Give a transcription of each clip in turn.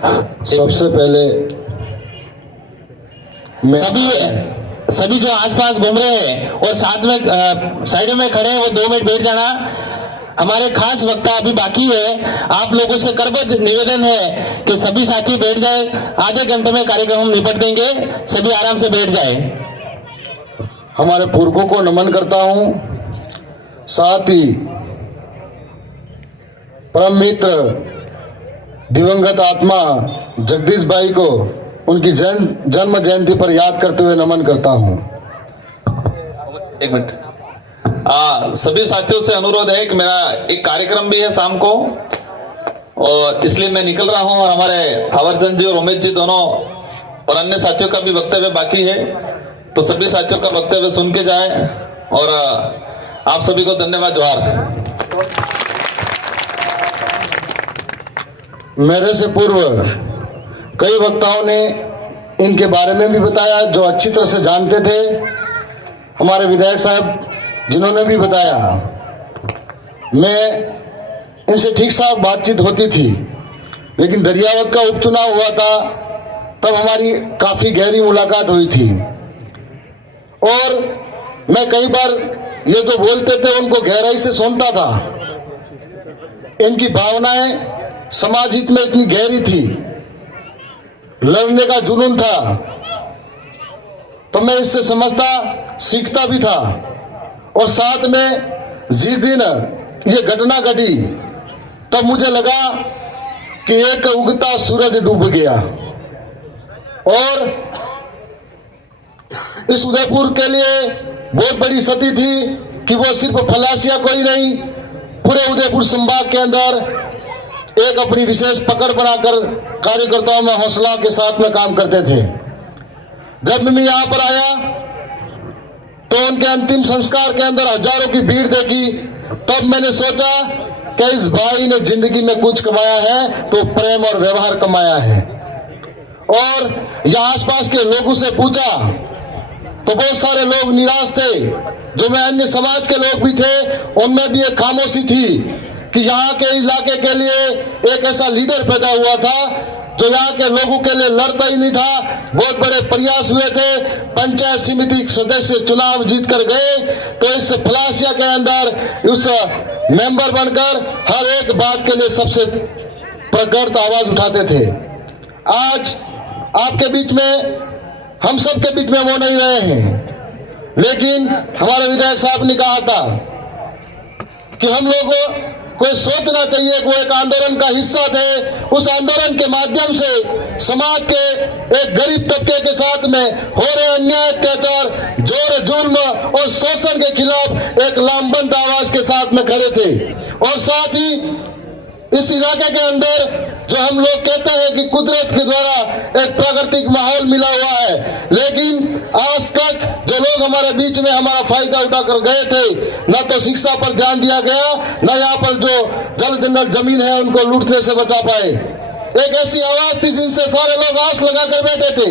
सबसे पहले सभी जो आसपास घूम रहे हैं और साथ में साइड में खड़े हैं वो 2 मिनट बैठ जाना। हमारे खास वक्ता अभी बाकी है। आप लोगों से करबद्ध निवेदन है कि सभी साथी बैठ जाए। आधे घंटे में कार्यक्रम हम निपट देंगे, सभी आराम से बैठ जाए। हमारे पुरखों को नमन करता हूं, साथ ही परम मित्र दिवंगत आत्मा जगदीश भाई को उनकी जन्म जयंती पर याद करते हुए नमन करता हूं। एक मिनट, सभी साथियों से अनुरोध है कि मेरा एक कार्यक्रम भी है शाम को और इसलिए मैं निकल रहा हूं। और हमारे थावरचंद जी और उमेश जी दोनों और अन्य साथियों का भी वक्तव्य बाकी है, तो सभी साथियों का वक्तव्य सुन के जाए। और आप सभी को धन्यवाद, जोहार। मेरे से पूर्व कई वक्ताओं ने इनके बारे में भी बताया जो अच्छी तरह से जानते थे। हमारे विधायक साहब जिन्होंने भी बताया, मैं इनसे ठीक साफ बातचीत होती थी, लेकिन दरियावत का उपचुनाव हुआ था तब हमारी काफ़ी गहरी मुलाकात हुई थी। और मैं कई बार ये जो बोलते थे उनको गहराई से सुनता था। इनकी भावनाएं समाज हित में इतनी गहरी थी, लड़ने का जुनून था, तो मैं इससे समझता सीखता भी था। और साथ में जिस दिन ये घटना घटी तब मुझे लगा कि एक उगता सूरज डूब गया। और इस उदयपुर के लिए बहुत बड़ी क्षति थी कि वो सिर्फ फलासिया कोई नहीं, पूरे उदयपुर संभाग के अंदर एक अपनी विशेष पकड़ बनाकर कार्यकर्ताओं में हौसला के साथ में काम करते थे। जब मैं यहाँ पर आया तो उनके अंतिम संस्कार के अंदर हजारों की भीड़ देखी, तब मैंने सोचा कि इस भाई ने जिंदगी में कुछ कमाया है तो प्रेम और व्यवहार कमाया है। और यहाँ आसपास के लोगों से पूछा तो बहुत सारे लोग निराश थे, जो मैं अन्य समाज के लोग भी थे, उनमें भी एक खामोशी थी कि यहाँ के इलाके के लिए एक ऐसा लीडर पैदा हुआ था जो यहाँ के लोगों के लिए लड़ता ही नहीं था। बहुत बड़े प्रयास हुए थे, पंचायत समिति सदस्य चुनाव जीत कर गए, तो इस फलासिया के अंदर उस मेंबर बनकर हर एक बात के लिए सबसे प्रगट आवाज उठाते थे। आज आपके बीच में, हम सब के बीच में वो नहीं रहे हैं, लेकिन हमारे विधायक साहब ने कहा था कि हम लोगों को सोचना चाहिए कि वो एक आंदोलन का हिस्सा थे। उस आंदोलन के माध्यम से समाज के एक गरीब तबके के साथ में हो रहे अन्याय, अत्याचार, जोर जुल्म और शोषण के खिलाफ एक लामबंद आवाज के साथ में खड़े थे। और साथ ही इस इलाके के अंदर जो हम लोग कहते हैं कि कुदरत के द्वारा एक प्राकृतिक माहौल मिला हुआ है, लेकिन आज तक जो लोग हमारे बीच में हमारा फायदा उठाकर गए थे, न तो शिक्षा पर ध्यान दिया गया, न यहाँ पर जो जल जंगल जमीन है उनको लूटने से बचा पाए। एक ऐसी आवाज थी जिनसे सारे लोग आस लगाकर बैठे थे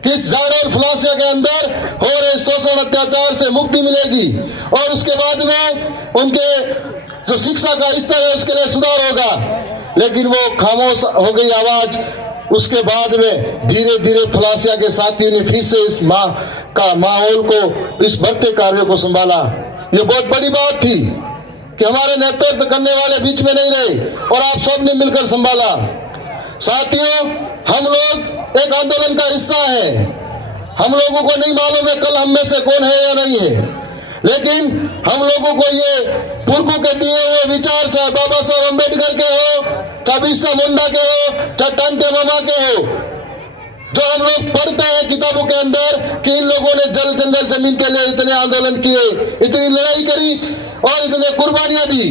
कि इस जाड़ोर फलासिया के अंदर हो रहे शोषण अत्याचार से मुक्ति मिलेगी और उसके बाद में उनके जो शिक्षा का स्तर है उसके लिए सुधार होगा। लेकिन वो खामोश हो गई आवाज। उसके बाद में धीरे धीरे फलासिया के साथियों ने फिर से इस माहौल को, इस बढ़ते कार्यों को संभाला। ये बहुत बड़ी बात थी कि हमारे नेतृत्व करने वाले बीच में नहीं रहे और आप सब ने मिलकर संभाला। साथियों, हम लोग एक आंदोलन का हिस्सा है। हम लोगों को नहीं मालूम है कल हम में से कौन है या नहीं है, लेकिन हम लोगों को ये पुरखों के दिए हुए विचार, चाहे बाबा साहब अम्बेडकर के हो, चाहे बिरसा मुंडा के हो, चाहे टांके मामा के हो, जो हम लोग पढ़ते हैं किताबों के अंदर कि इन लोगों ने जल जंगल जमीन के लिए इतने आंदोलन किए, इतनी लड़ाई करी और इतने कुर्बानियां दी।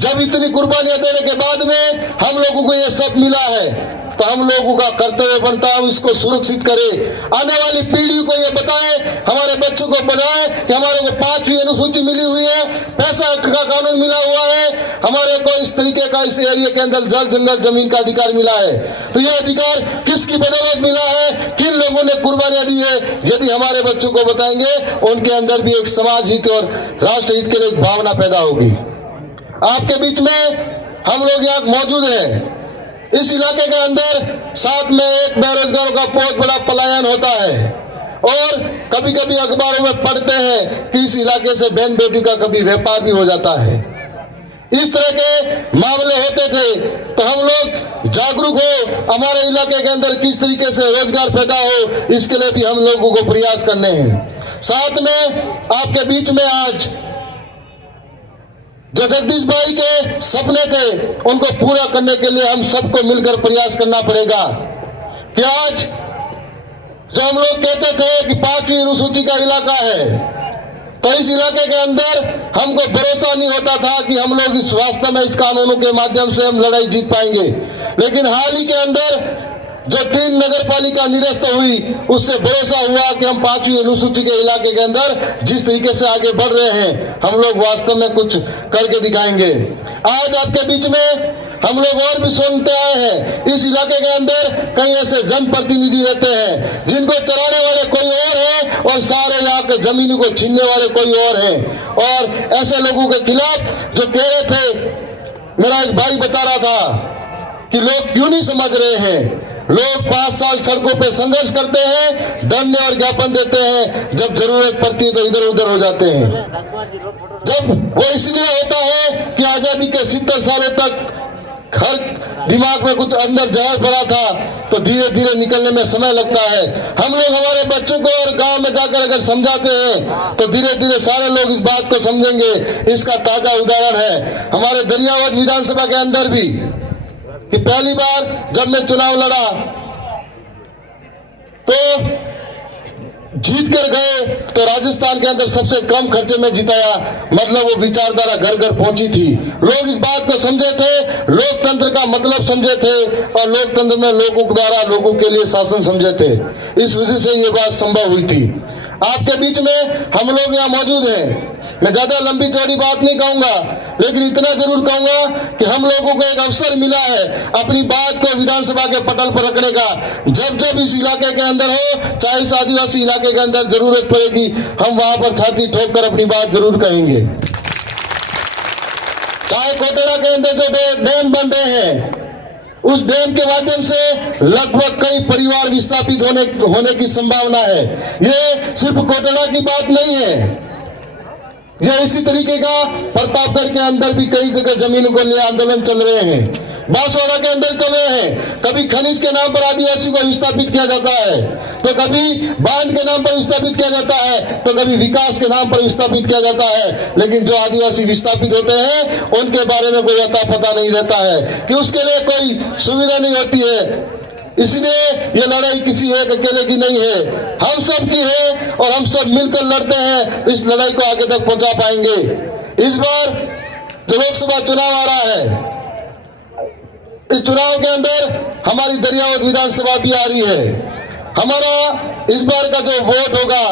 जब इतनी कुर्बानियां देने के बाद में हम लोगों को ये सब मिला है, तो हम लोगों का कर्तव्य बनता है इसको सुरक्षित करें, आने वाली पीढ़ी को ये बताएं, हमारे बच्चों को बताएं कि हमारे को 5वीं अनुसूची मिली हुई है, पैसा का कानून मिला हुआ है, हमारे को इस तरीके का इस एरिया के अंदर जल जंगल जमीन का अधिकार मिला है। तो ये अधिकार किसकी बदौलत मिला है, किन लोगों ने कुर्बानियां दी है, यदि हमारे बच्चों को बताएंगे उनके अंदर भी एक समाज हित और राष्ट्र हित के लिए एक भावना पैदा होगी। आपके बीच में हम लोग यहाँ मौजूद हैं, इस इलाके के अंदर साथ में एक बेरोजगारों का बहुत बड़ा पलायन होता है और कभी कभी अखबारों में पढ़ते हैं कि इस इलाके से बहन बेटी का कभी व्यापार भी हो जाता है। इस तरह के मामले होते थे तो हम लोग जागरूक हो, हमारे इलाके के अंदर किस तरीके से रोजगार पैदा हो, इसके लिए भी हम लोगों को प्रयास करने हैं। साथ में आपके बीच में आज जो जगदीश भाई के सपने थे उनको पूरा करने के लिए हम सबको मिलकर प्रयास करना पड़ेगा कि आज जो हम लोग कहते थे कि 5वीं अनुसूची का इलाका है, तो इस इलाके के अंदर हमको भरोसा नहीं होता था कि हम लोग इस वास्तव में इस कानूनों के माध्यम से हम लड़ाई जीत पाएंगे। लेकिन हाल ही के अंदर जो 3 नगर पालिका निरस्त हुई, उससे भरोसा हुआ कि हम 5वीं अनुसूची के इलाके के अंदर जिस तरीके से आगे बढ़ रहे हैं, हम लोग वास्तव में कुछ करके दिखाएंगे। आज आपके बीच में हम लोग और भी सुनते आए हैं, इस इलाके के अंदर कई ऐसे जनप्रतिनिधि रहते हैं जिनको चलाने वाले कोई और हैं और सारे यहाँ के जमीनों को छीनने वाले कोई और हैं। और ऐसे लोगों के खिलाफ जो कह रहे थे, मेरा एक भाई बता रहा था कि लोग क्यों नहीं समझ रहे हैं। लोग 5 साल सड़कों पे संघर्ष करते हैं, धरने और ज्ञापन देते हैं, जब जरूरत पड़ती है तो इधर उधर हो जाते हैं। जब वो इसलिए होता है कि आजादी के 70 सालों तक हर दिमाग में कुछ अंदर जहर भरा था, तो धीरे धीरे निकलने में समय लगता है। हम लोग हमारे बच्चों को और गांव में जाकर अगर समझाते हैं तो धीरे धीरे सारे लोग इस बात को समझेंगे। इसका ताजा उदाहरण है हमारे दरियावद विधानसभा के अंदर भी कि पहली बार जब मैं चुनाव लड़ा तो जीत कर गए, तो राजस्थान के अंदर सबसे कम खर्चे में जिताया। मतलब वो विचारधारा घर घर पहुंची थी। लोग इस बात को समझे थे, लोकतंत्र का मतलब समझे थे और लोकतंत्र में लोगों द्वारा लोगों के लिए शासन समझे थे। इस वजह से ये बात संभव हुई थी। आपके बीच में हम लोग यहाँ मौजूद हैं। मैं ज्यादा लंबी चौड़ी बात नहीं कहूंगा, लेकिन इतना जरूर कहूंगा कि हम लोगों को एक अवसर मिला है अपनी बात को विधानसभा के पटल पर रखने का। जब जब इस इलाके के अंदर हो, चाहे इस आदिवासी इलाके के अंदर जरूरत पड़ेगी, हम वहां पर छाती ठोक कर अपनी बात जरूर कहेंगे। चाहे कोटेड़ा के अंदर जो डैम बन रहे हैं, उस डैम के माध्यम से लगभग कई परिवार विस्थापित होने की संभावना है। ये सिर्फ कोटेड़ा की बात नहीं है, यह इसी तरीके का प्रतापगढ़ के अंदर भी कई जगह जमीन को लिए आंदोलन चल रहे हैं, बांसवाड़ा के अंदर चल रहे हैं। कभी खनिज के नाम पर आदिवासी को विस्थापित किया जाता है, तो कभी बांध के नाम पर विस्थापित किया जाता है, तो कभी विकास के नाम पर विस्थापित किया जाता है। लेकिन जो आदिवासी विस्थापित होते हैं उनके बारे में कोई अता पता नहीं रहता है कि उसके लिए कोई सुविधा नहीं होती है। इसलिए ये लड़ाई किसी एक अकेले की नहीं है, हम सब की है और हम सब मिलकर लड़ते हैं, इस लड़ाई को आगे तक पहुंचा पाएंगे। इस बार जो लोकसभा चुनाव आ रहा है, इस चुनाव के अंदर हमारी दरियावद विधानसभा भी आ रही है। हमारा इस बार का जो वोट होगा,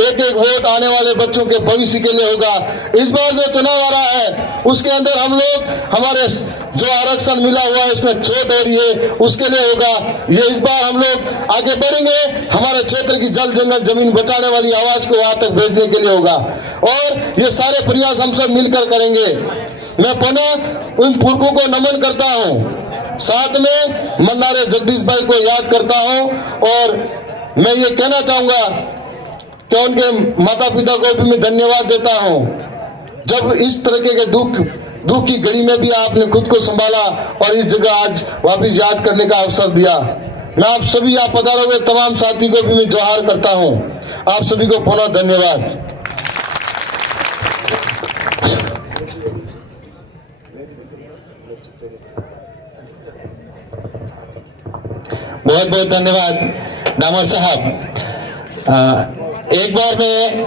एक एक वोट आने वाले बच्चों के भविष्य के लिए होगा। इस बार जो चुनाव आ रहा है उसके अंदर हम लोग हमारे जो आरक्षण मिला हुआ है इसमें छूट हो रही है, उसके लिए होगा। ये इस बार हम लोग आगे बढ़ेंगे, हमारे क्षेत्र की जल जंगल जमीन बचाने वाली आवाज को वहां तक भेजने के लिए होगा और ये सारे प्रयास हम सब मिलकर करेंगे। मैं पुनः उन पुरखों को नमन करता हूँ, साथ में मन्नारे जगदीश भाई को याद करता हूँ और मैं ये कहना चाहूंगा कि उनके माता पिता को भी मैं धन्यवाद देता हूँ। जब इस तरीके के दुख की घड़ी में भी आपने खुद को संभाला और इस जगह आज वापस याद करने का अवसर दिया। मैं आप सभी यहाँ पधारे हुए तमाम साथी को भी मैं जोहार करता हूँ। आप सभी को पुनः धन्यवाद। बहुत बहुत धन्यवाद डामोर साहब। एक बार में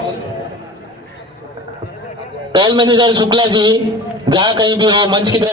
टोल मैनेजर शुक्ला जी जहां कहीं भी हो मंच की तरफ